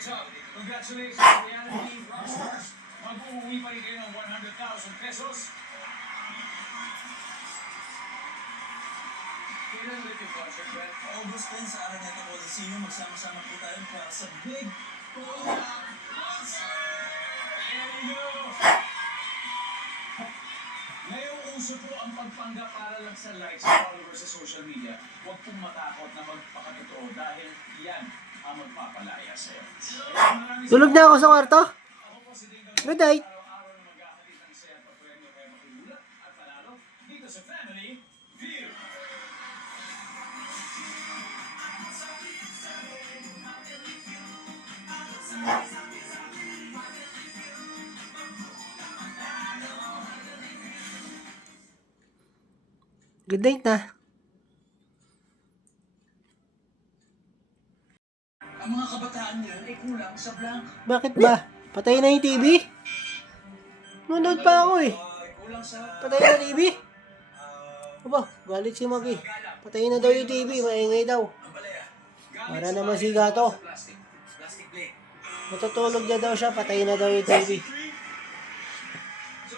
top. Congratulations, reality rockstars. Mag-uuwi pa rin kayo ng 100,000 pesos. Kailan ulit yung concert, Brett? August 10 sa Araneta Coliseum. Magsama-sama po tayo para sa Big Pull-Up Concert! There you go! Ngayong uso po ang pagpanggap para lang sa likes at followers sa social media. Huwag pong matakot na magpakatotoo dahil yan ang magpapalaya sa'yo. Tulog na ako sa kwarto. Ako po si Ding Good night. Araw-araw na magkakabit ng saya at premyo kaya makibulat at panalo dito sa Family View. Good night na. Ang mga kabataan ngayon ay kulang sa blank. Bakit ba? Patay na yung TV? Nanonood pa ako eh. Kulang sa... Patay na TV? Aba, galit si Maki. Patay na daw yung TV, maingay daw. Ang balaya. Para naman si Gato. Plastic plate. Matutulog na daw siya, patay na daw yung TV.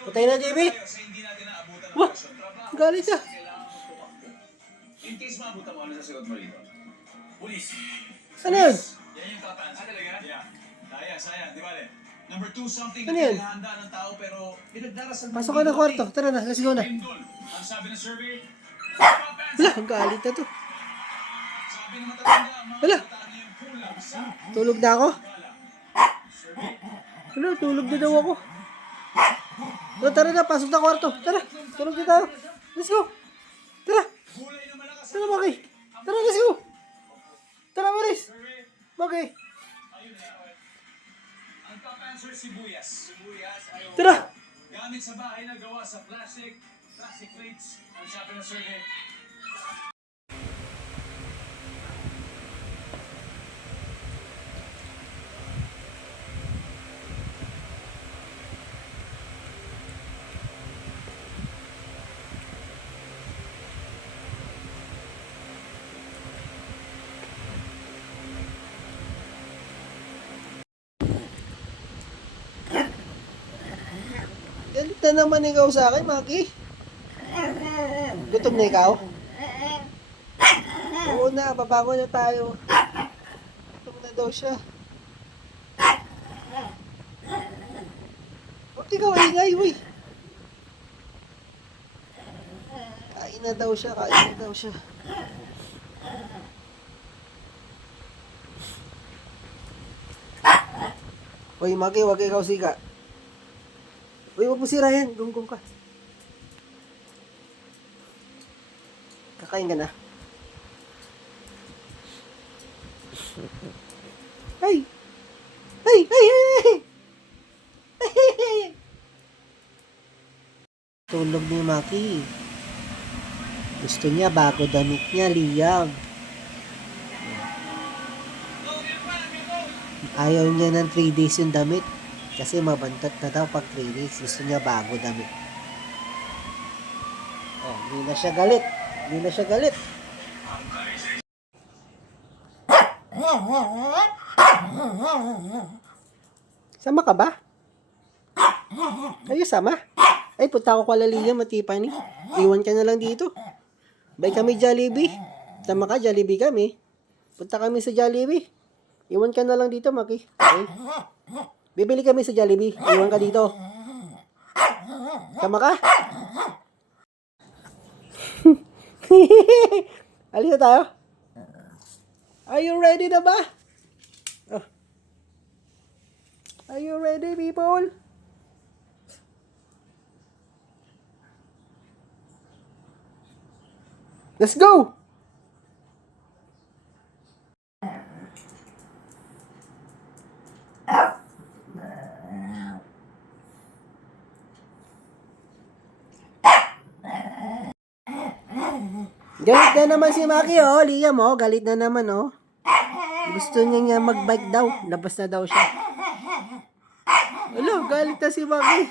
Patay na TV? Sa hindi natin naabutan ng Wah, okasyon, trabaho, galit siya. kailangan mo tumakbo. In case maabutan mo, ano sa sagot mo rito? Pulis. Ano yun? Yan yung top answer. Talaga? Yeah. Sayang, di ba? Number 2, something Ano na yun? pinahanda ng tao pero pinagdarasal mo. Pasok ka ng kwarto. Tara na, let's go na. Lindol. Ang sabi ng survey, top answer. Wala, ang galit na to. Sabi ng matatanda, ang mga Wala. kabataan ngayon kulang sa Tulog na ako. gala. Survey. Wala, tulog na daw ako. So, tara na, pasok na kwarto. Tara, tulog na tayo. Let's go. Tara, Kulay na malakas tara Maki. Tara, let's go. Tara, Maris. survey. Maki. Ayun na. Ang top answer, sibuyas. Sibuyas ay Tara. gamit sa bahay na gawa sa plastic plates. Ang sabi ng survey. Galit na naman ikaw sa akin, Maki. Gutom na ikaw? Oo na, babango na tayo. Gutom na daw siya. Huwag ikaw ingay, uy. Kain na daw siya, kain na daw siya. Uy, Maki, huwag ikaw siga. Uy, huwag mo sirayan. Gunggong ka. Kakain ka na. Ay! Ay! Ay! Ay! Ay! Tulog ni Maki. Gusto niya bago damit niya, Liam. Ayaw niya ng 3 days yung damit. Kasi mabantot na daw pag 3 days. Gusto niya bago damit. Oh, hindi na siya galit. Hindi na siya galit. Sama ka ba? Kayo sama? Ay, punta ako kala Liam at Tiffany. Iwan ka na lang dito. Bay kami Jollibee. Sama ka, Jollibee kami. Punta kami sa Jollibee. Iwan ka na lang dito, Maki. Okay? Bibili kami sa Jollibee. Iwan ka dito. Sama ka? Alis na tayo? Are you ready na ba? Oh. Are you ready, people? Let's go! Galit na naman si Maki, oh. Liam, oh. Galit na naman, oh. Gusto niya mag-bike daw. Labas na daw siya. Ano, galit na si Maki.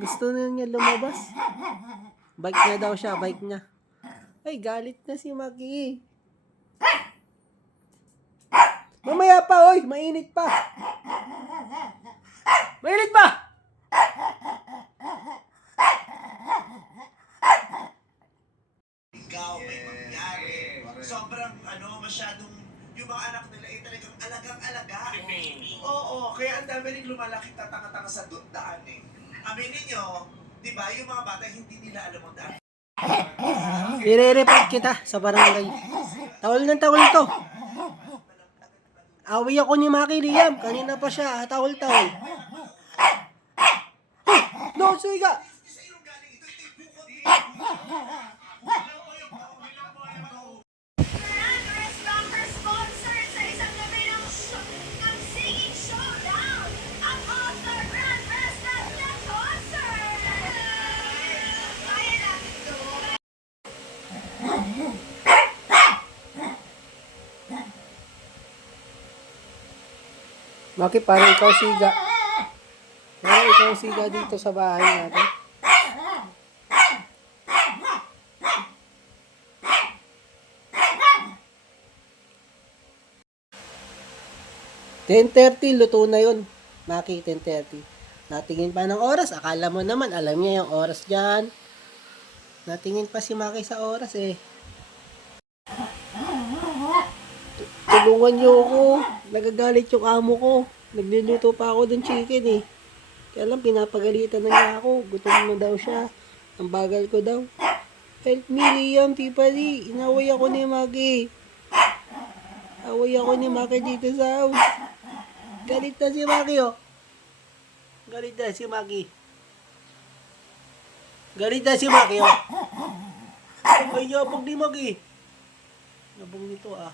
Gusto niya lumabas. Bike niya daw siya, bike niya. Ay, galit na si Maki. Mamaya pa, oy. Mainit pa. Mahilig pa! Ikaw may mangyari. Sobrang masyadong yung mga anak nila ay talagang alagang-alaga. Oo, kaya ang dami rin lumalaki tatanga-tanga sa daan eh. Aminin nyo, di ba, yung mga bata hindi nila alam ang daan. I-report kita sa barangay. Tawal ng tawal to. Away ako ni Maki Liam. Kanina pa siya. Tawal-tawal. No, suiga. Sa ilong galing ito, ito yung bukod. Rest Bumper sponsor sa isang gabi ng singing showdown, ang All-Star Grand Rest at Concert! Kaya natin to! Maki, parang ikaw siga. Parang ikaw siga dito sa bahay natin. $10:30, luto na yun. Maki, 10:30. Natingin pa ng oras. Akala mo naman, alam niya yung oras dyan. Natingin pa si Maki sa oras eh. Tulungan niyo ako. Nagagalit yung amo ko. Nagluluto pa ako ng chicken eh. Kaya lang, pinapagalitan na niya ako. Gutom na daw siya. Ang bagal ko daw. Help me, Liam, Tipali. Inaway ako ni Maki. Away ako ni Maki dito sa house. Galit na si Maki, oh. Galit na si Maki. Galit na si Maki, oh. Ay, yabog ni Maki. Yabog nito, ah.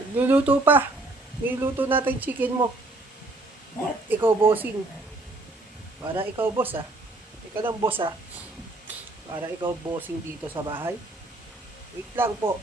Nagluluto pa. Niluto natin chicken mo. Ikaw bossing. Para ikaw boss, ah. Ikaw lang boss, ah. Para ikaw bossing dito sa bahay. Wait lang po.